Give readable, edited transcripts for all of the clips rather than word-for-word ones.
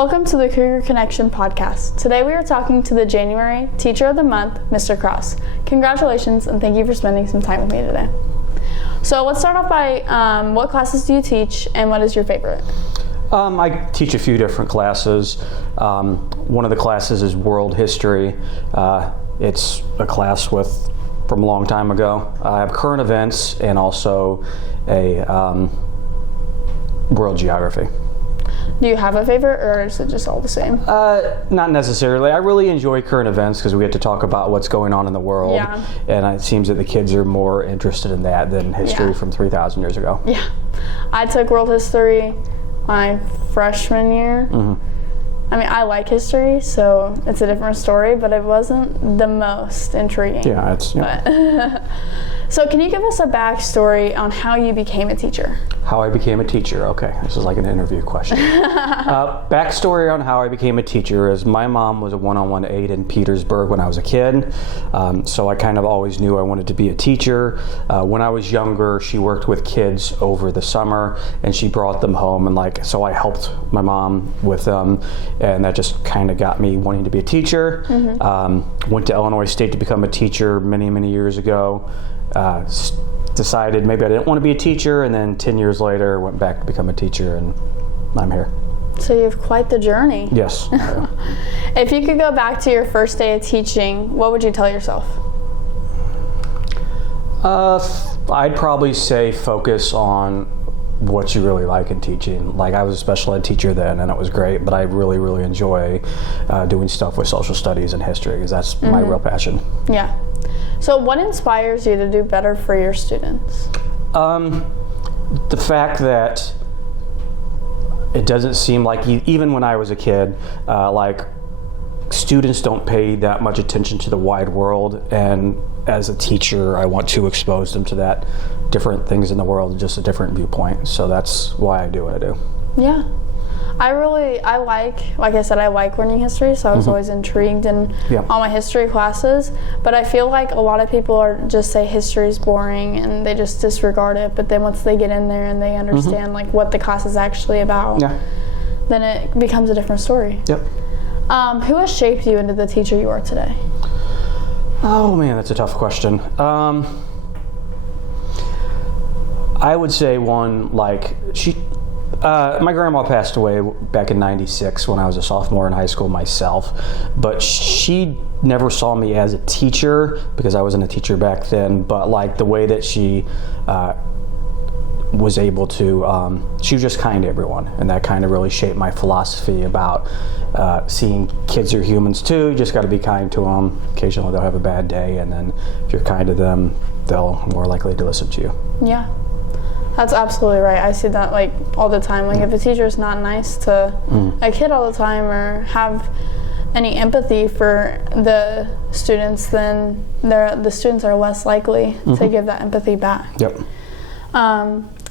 Welcome to the Cougar Connection podcast. Today we are talking to the January Teacher of the Month, Mr. Crause. Congratulations and thank you for spending some time with me today. So let's start off by what classes do you teach and what is your favorite? I teach a few different classes. One of the classes is World History. It's a class from a long time ago. I have current events and also a World Geography. Do you have a favorite or is it just all the same? Not necessarily. I really enjoy current events because we get to talk about what's going on in the world. Yeah. And it seems that the kids are more interested in that than history from 3,000 years ago. Yeah. I took World History my freshman year. I mean, I like history, so it's a different story, but it wasn't the most intriguing. Yeah, it's... Yeah. So can you give us a backstory on how you became a teacher? How I became a teacher. Okay, this is like an interview question. Backstory on how I became a teacher is my mom was a one-on-one aide in Petersburg when I was a kid, so I kind of always knew I wanted to be a teacher. When I was younger, she worked with kids over the summer, and she brought them home, and so I helped my mom with them, and that just kind of got me wanting to be a teacher. Went to Illinois State to become a teacher many years ago. Decided maybe I didn't want to be a teacher, and then 10 years later went back to become a teacher, and I'm here. So you have quite the journey. Yes. If you could go back to your first day of teaching, what would you tell yourself? I'd probably say focus on what you really like in teaching. Like, I was a special ed teacher then, and it was great, but I really enjoy doing stuff with social studies and history because that's my real passion. Yeah. So what inspires you to do better for your students? The fact that it doesn't seem like, even when I was a kid, students don't pay that much attention to the wide world, and as a teacher, I want to expose them to that different things in the world, just a different viewpoint. So that's why I do what I do. Yeah. I like learning history, so I was always intrigued in all my history classes, but I feel like a lot of people just say history is boring and they just disregard it, but then once they get in there and they understand what the class is actually about, then it becomes a different story. Yep. Who has shaped you into the teacher you are today? Oh man, that's a tough question. I would say my grandma passed away back in '96 when I was a sophomore in high school myself, but she never saw me as a teacher because I wasn't a teacher back then, but the way that she was able to, she was just kind to everyone, and that kind of really shaped my philosophy about seeing kids are humans too. You just got to be kind to them. Occasionally they'll have a bad day, and then if you're kind to them, they'll more likely to listen to you. Yeah. That's absolutely right. I see that all the time. If a teacher is not nice to a kid all the time or have any empathy for the students, then the students are less likely to give that empathy back. Yep.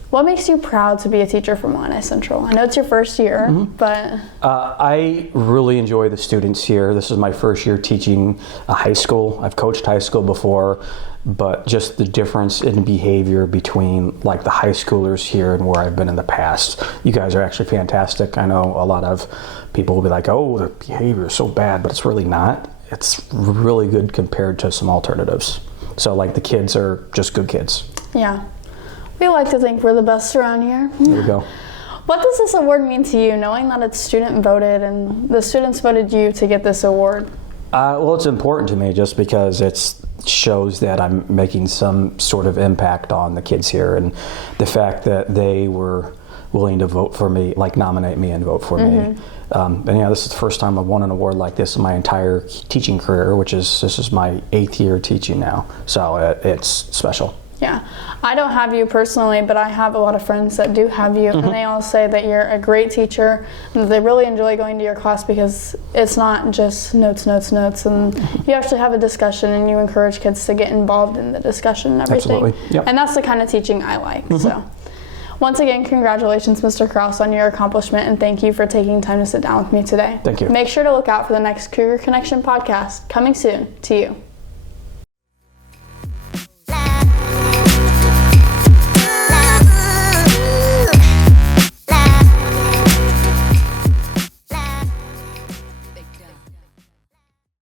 What makes you proud to be a teacher from Illini Central? I know it's your first year, but... I really enjoy the students here. This is my first year teaching a high school. I've coached high school before, but just the difference in behavior between the high schoolers here and where I've been in the past. You guys are actually fantastic. I know a lot of people will be like, oh, the behavior is so bad, but it's really not. It's really good compared to some alternatives. So the kids are just good kids. Yeah. We like to think we're the best around here. There we go. What does this award mean to you, knowing that it's student voted and the students voted you to get this award? Well, it's important to me just because it shows that I'm making some sort of impact on the kids here, and the fact that they were willing to vote for me, nominate me and vote for me. And this is the first time I've won an award like this in my entire teaching career, this is my 8th year teaching now, so it's special. Yeah, I don't have you personally, but I have a lot of friends that do have you, and they all say that you're a great teacher, and they really enjoy going to your class because it's not just notes, and you actually have a discussion, and you encourage kids to get involved in the discussion and everything. Absolutely. Yep. And that's the kind of teaching I like. So, once again, congratulations, Mr. Crause, on your accomplishment, and thank you for taking time to sit down with me today. Thank you. Make sure to look out for the next Cougar Connection podcast coming soon to you.